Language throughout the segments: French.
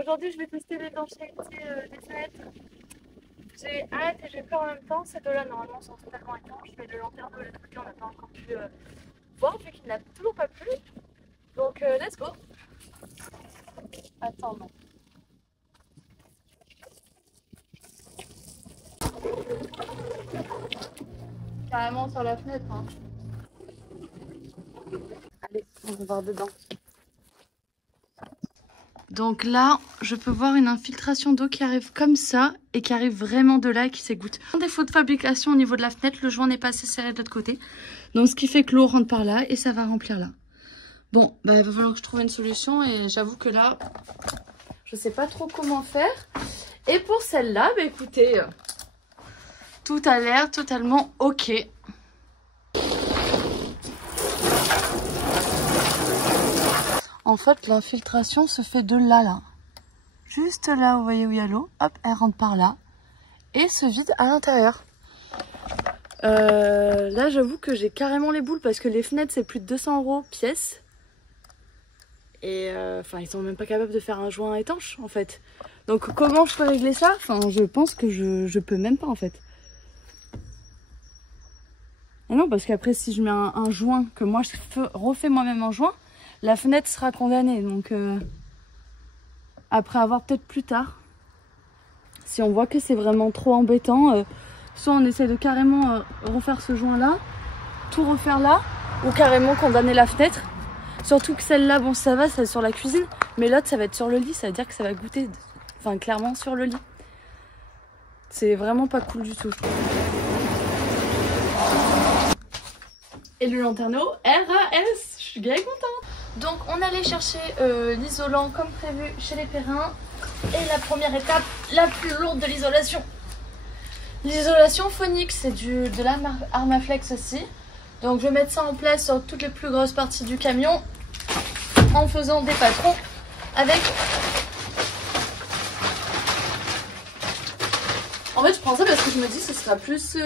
Aujourd'hui, je vais tester l'étanchéité des fenêtres. J'ai hâte et j'ai peur en même temps. Ces deux-là, normalement, sont totalement étanches, mais le lanterneau et l'autre côté, on n'a pas encore pu voir vu qu'il n'a toujours pas plu. Donc, let's go! Attends, non. Carrément sur la fenêtre. Hein. Allez, on va voir dedans. Donc là, je peux voir une infiltration d'eau qui arrive comme ça et qui arrive vraiment de là et qui s'égoutte. Un défaut de fabrication au niveau de la fenêtre, le joint n'est pas assez serré de l'autre côté. Donc ce qui fait que l'eau rentre par là et ça va remplir là. Bon, bah, il va falloir que je trouve une solution et j'avoue que là, je sais pas trop comment faire. Et pour celle-là, bah écoutez, tout a l'air totalement ok. En fait, l'infiltration se fait de là. Juste là, vous voyez où il y a l'eau. Hop, elle rentre par là. Et se vide à l'intérieur. Là, j'avoue que j'ai carrément les boules parce que les fenêtres, c'est plus de 200 € pièce. Et enfin, ils sont même pas capables de faire un joint étanche, en fait. Donc, comment je peux régler ça? Enfin, je pense que je peux même pas, en fait. Ah non, parce qu'après, si je mets un joint, que moi, je refais moi-même en joint, la fenêtre sera condamnée, donc après avoir peut-être plus tard, si on voit que c'est vraiment trop embêtant, soit on essaie de carrément refaire ce joint là, tout refaire là, ou carrément condamner la fenêtre. Surtout que celle-là, bon ça va, c'est sur la cuisine, mais l'autre ça va être sur le lit, ça veut dire que ça va goûter, enfin clairement sur le lit. C'est vraiment pas cool du tout. Et le lanterneau RAS, je suis bien contente. Donc on allait chercher l'isolant comme prévu chez les Perrins. Et la première étape, la plus lourde de l'isolation. L'isolation phonique, c'est de la Armaflex aussi. Donc je vais mettre ça en place sur toutes les plus grosses parties du camion. En faisant des patrons avec... En fait je prends ça parce que je me dis que ce sera plus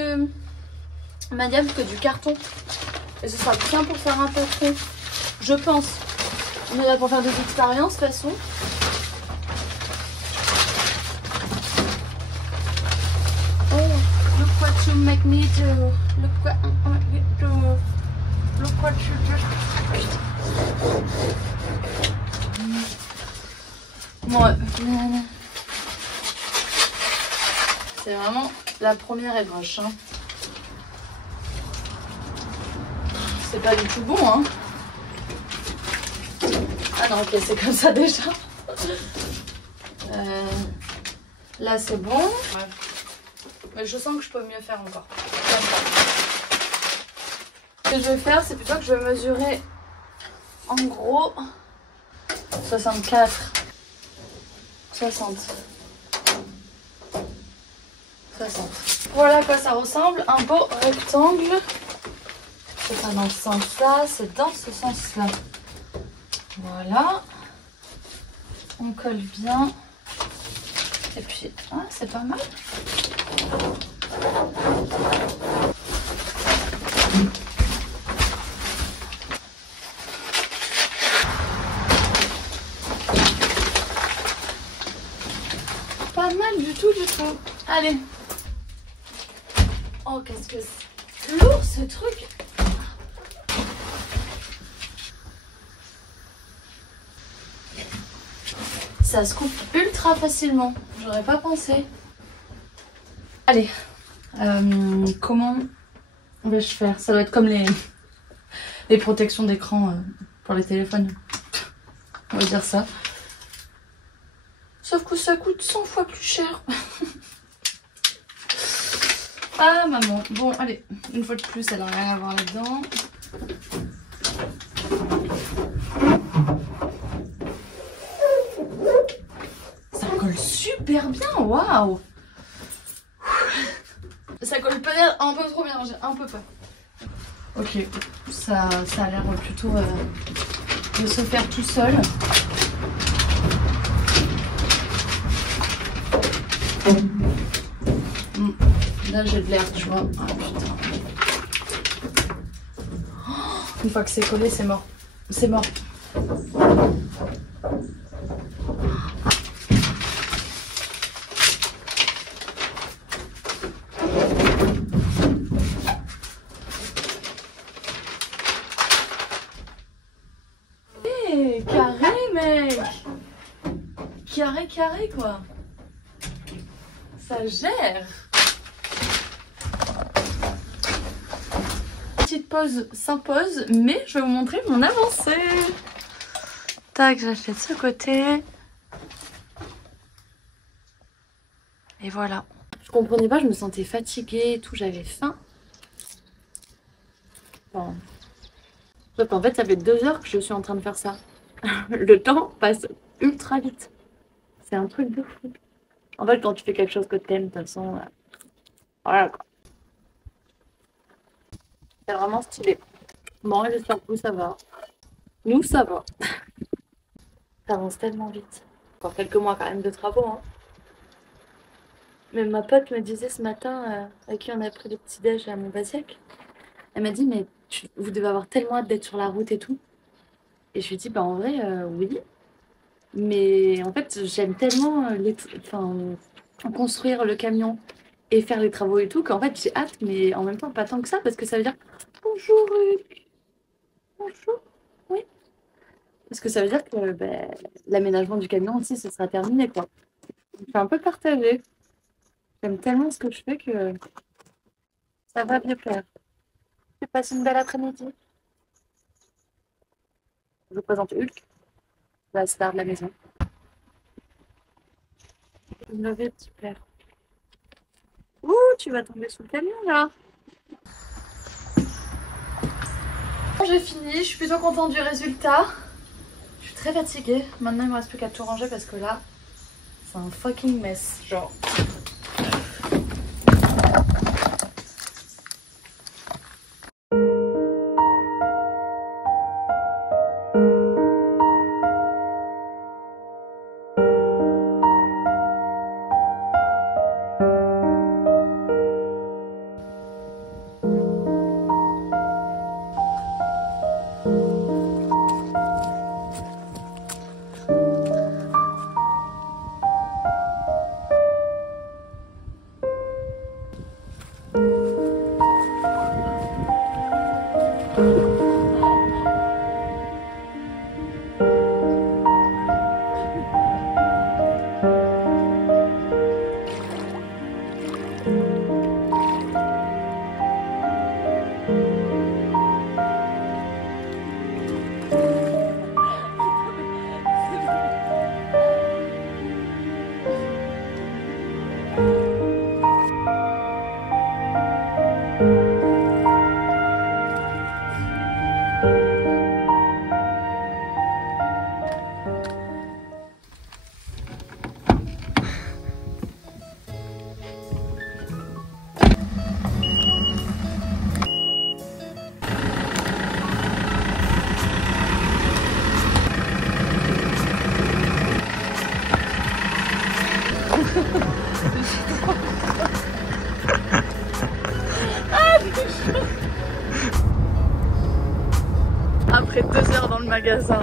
maniable que du carton. Et ce sera bien pour faire un patron. Je pense. On est là pour faire des expériences de toute façon. Oh, look what you make me do. Look what you do. Look what you just... Ouais. C'est vraiment la première ébauche. Hein. C'est pas du tout bon, hein. Ah non, ok, c'est comme ça déjà. Là, c'est bon. Ouais. Mais je sens que je peux mieux faire encore. Ce que je vais faire, c'est plutôt que je vais mesurer en gros 64, 60, 60. Voilà à quoi ça ressemble. Un beau rectangle. C'est pas dans ce sens-là, c'est dans ce sens-là. Voilà. On colle bien. Et puis, ah, c'est pas mal. Pas mal du tout, du tout. Allez. Oh, qu'est-ce que c'est lourd ce truc. Ça se coupe ultra facilement. J'aurais pas pensé. Allez. Comment vais-je faire? Ça doit être comme les protections d'écran pour les téléphones. On va dire ça. Sauf que ça coûte 100 fois plus cher. Ah maman. Bon allez, une fois de plus, elle n'a rien à voir là-dedans. Ça colle super bien, waouh. Ça colle peut-être un peu trop bien, j'ai un peu peur. Ok, ça a l'air plutôt de se faire tout seul. Là j'ai de l'air, tu vois. Ah putain. Oh, une fois que c'est collé, c'est mort. C'est mort. Hey, carré mec. Carré quoi. Ça gère. Petite pause s'impose, mais je vais vous montrer mon avancée. Tac, j'achète ce côté. Et voilà. Je comprenais pas, je me sentais fatiguée et tout, j'avais faim. Bon. Donc en fait, ça fait 2 heures que je suis en train de faire ça. Le temps passe ultra vite. C'est un truc de fou. En fait, quand tu fais quelque chose que t'aimes, de toute façon, voilà quoi. C'est vraiment stylé. Bon, j'espère que vous, ça va. Nous, ça va. Ça avance tellement vite. Encore quelques mois quand même de travaux. Hein. Mais ma pote me disait ce matin, avec qui on a pris le petit-déj à Montbazillac, elle m'a dit, mais vous devez avoir tellement hâte d'être sur la route et tout. Et je lui ai dit, bah en vrai, oui. Mais en fait, j'aime tellement construire le camion et faire les travaux et tout, qu'en fait, j'ai hâte, mais en même temps, pas tant que ça, parce que ça veut dire bonjour, bonjour, oui. Parce que ça veut dire que l'aménagement du camion aussi, ce sera terminé, quoi. Je suis un peu partagée. J'aime tellement ce que je fais que ça va bien plaire. Je passe une belle après-midi. Je vous présente Hulk, la star de la maison. Une levée, super. Ouh, tu vas tomber sous le camion là. J'ai fini, je suis plutôt contente du résultat. Je suis très fatiguée. Maintenant, il me reste plus qu'à tout ranger parce que là, c'est un fucking mess. Genre. Après 2 heures dans le magasin.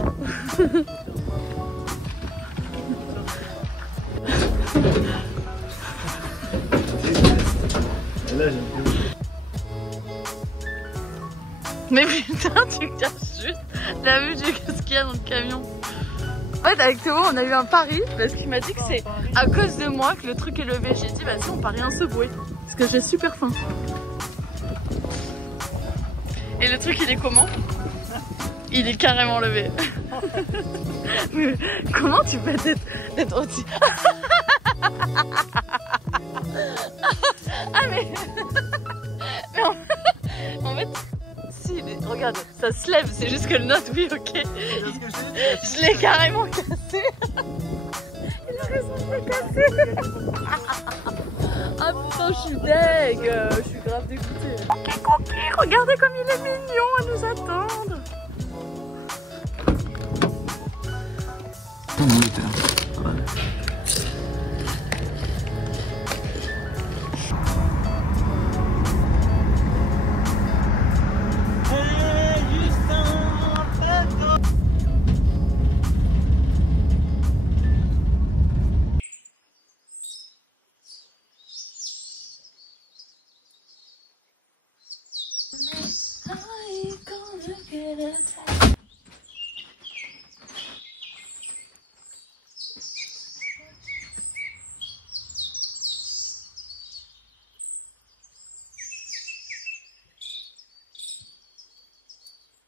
Mais putain, tu casses juste la vue de ce qu'il y a dans le camion. En fait, avec Théo, on a eu un pari parce qu'il m'a dit que c'est à cause de moi que le truc est levé. J'ai dit, vas-y, on parie un Subway parce que j'ai super faim. Et le truc, il est comment? Il est carrément levé. Mais comment tu peux être aussi... Ah mais... en fait... Si, mais regarde, ça se lève, c'est juste que le note, oui, ok. Je l'ai carrément cassé. Il a raison, je l'ai cassé. Ah putain, je suis deg. Je suis grave dégoûtée. Ok, regardez comme il est mignon à nous attendre.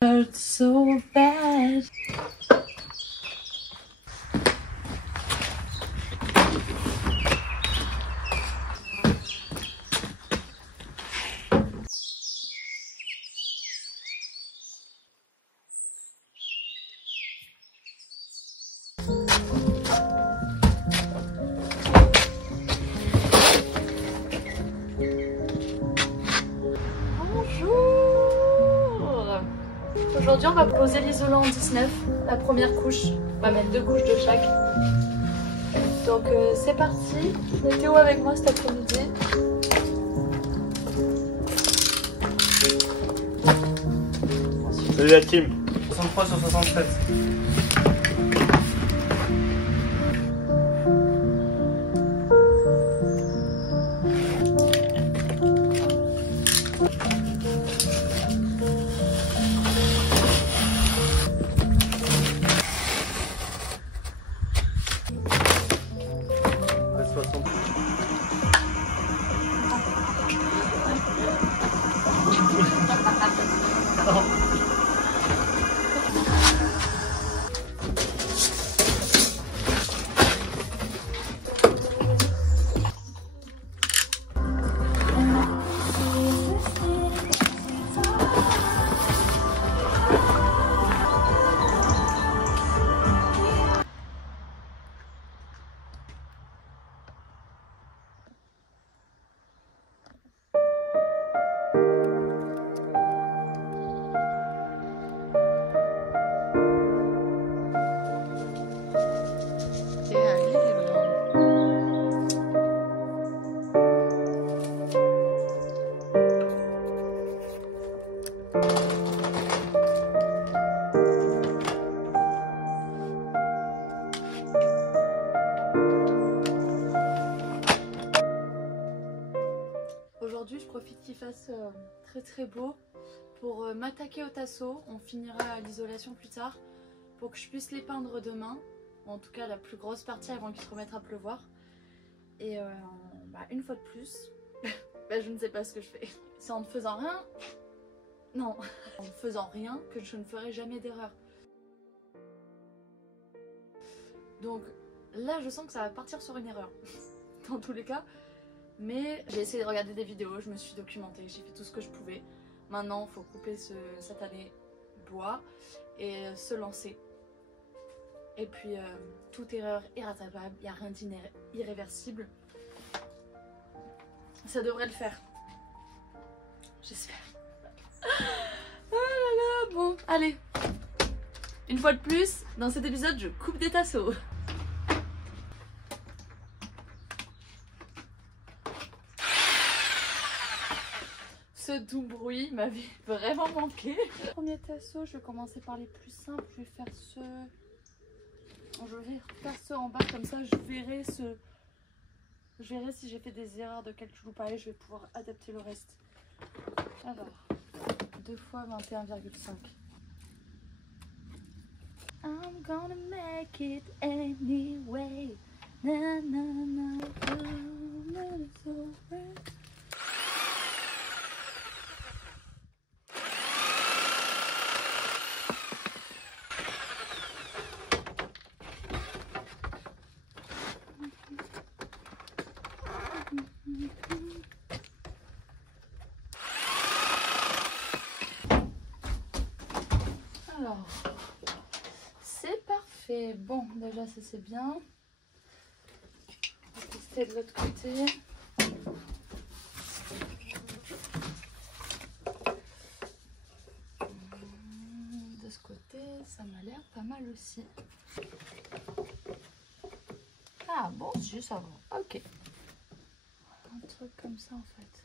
Hurts so bad. Aujourd'hui, on va poser l'isolant en 19, la première couche. On va mettre 2 couches de chaque. Donc, c'est parti. Théo avec moi cet après-midi. Salut la team. 63 sur 67. Aujourd'hui, je profite qu'il fasse très beau pour m'attaquer au tasso. On finira l'isolation plus tard pour que je puisse les peindre demain. En tout cas, la plus grosse partie avant qu'il se remette à pleuvoir. Et une fois de plus, je ne sais pas ce que je fais. C'est en ne faisant rien. Non, en ne faisant rien que je ne ferai jamais d'erreur. Donc là, je sens que ça va partir sur une erreur. Dans tous les cas. Mais j'ai essayé de regarder des vidéos, je me suis documentée, j'ai fait tout ce que je pouvais. Maintenant, il faut couper ce satané bois et se lancer. Et puis, toute erreur est rattrapable, il n'y a rien d'irréversible. Ça devrait le faire. J'espère. Oh là là, bon, allez. Une fois de plus, dans cet épisode, je coupe des tasseaux. Ce doux bruit m'avait vraiment manqué. Premier tasso, je vais commencer par les plus simples. Je vais faire ce en bas, comme ça je verrai si j'ai fait des erreurs de calcul ou pas et je vais pouvoir adapter le reste. Alors, 2 fois 21,5. I'm gonna make it anyway. Na, na, na, na, na, fait, bon, déjà ça c'est bien. On va tester de l'autre côté. De ce côté, ça m'a l'air pas mal aussi. Ah bon, si, ça va. Ok. Un truc comme ça en fait.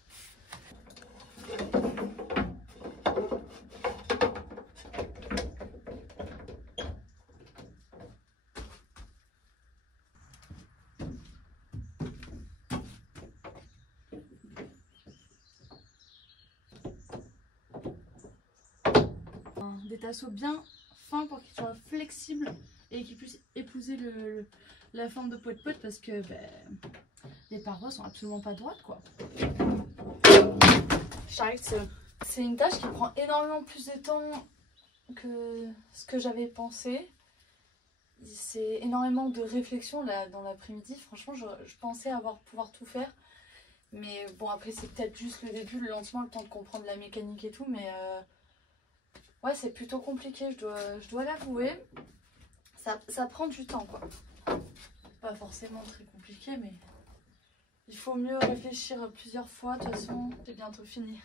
Des tasseaux bien fins pour qu'ils soient flexibles et qu'ils puissent épouser la forme de poète-poète parce que les parois sont absolument pas droites quoi. C'est une tâche qui prend énormément plus de temps que ce que j'avais pensé. C'est énormément de réflexion là dans l'après-midi. Franchement, je pensais pouvoir tout faire. Mais bon, après, c'est peut-être juste le début, le lancement, le temps de comprendre la mécanique et tout. Mais ouais, c'est plutôt compliqué, je dois l'avouer. Ça prend du temps, quoi. Pas forcément très compliqué, mais il faut mieux réfléchir plusieurs fois. De toute façon, c'est bientôt fini.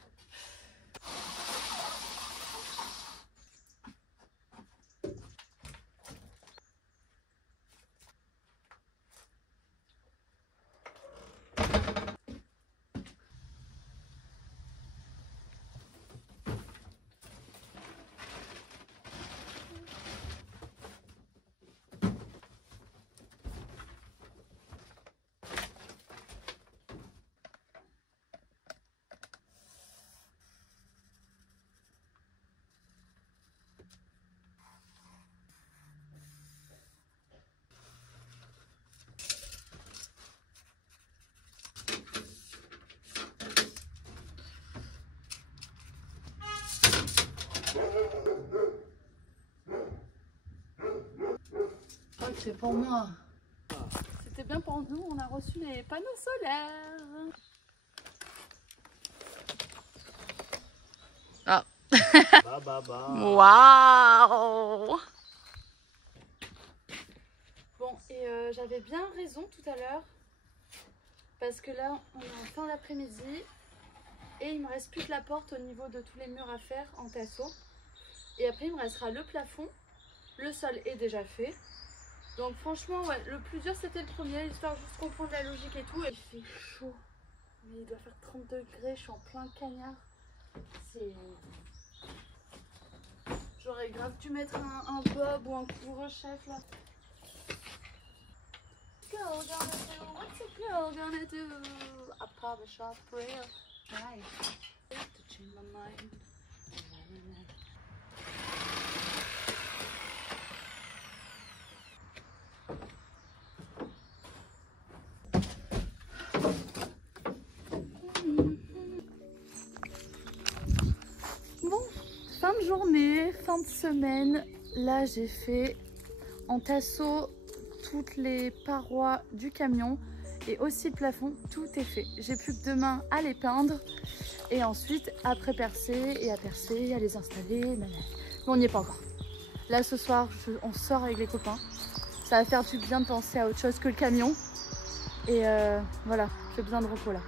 C'est pour moi. C'était bien pour nous, on a reçu les panneaux solaires. Ah. Waouh. Bon, et j'avais bien raison tout à l'heure. Parce que là, on est en fin d'après-midi. Et il me reste plus que la porte au niveau de tous les murs à faire en tasseau. Et après, il me restera le plafond. Le sol est déjà fait. Donc franchement, ouais, le plus dur c'était le premier, histoire juste de comprendre la logique et tout. Et il fait chaud, mais il doit faire 30 degrés, je suis en plein cagnard. C'est... J'aurais grave dû mettre un bob ou un couvre-chef là. Girl gonna do, what's a girl gonna do? I pop a sharp prayer, nice, to change my mind. Bon, fin de journée, fin de semaine. Là, j'ai fait en tasseau toutes les parois du camion et aussi le plafond. Tout est fait. J'ai plus que demain à les peindre et ensuite après percer et à percer, à les installer. Mais on n'y est pas encore. Là, ce soir, on sort avec les copains. Ça va faire du bien de penser à autre chose que le camion. Et voilà, j'ai besoin de repos là.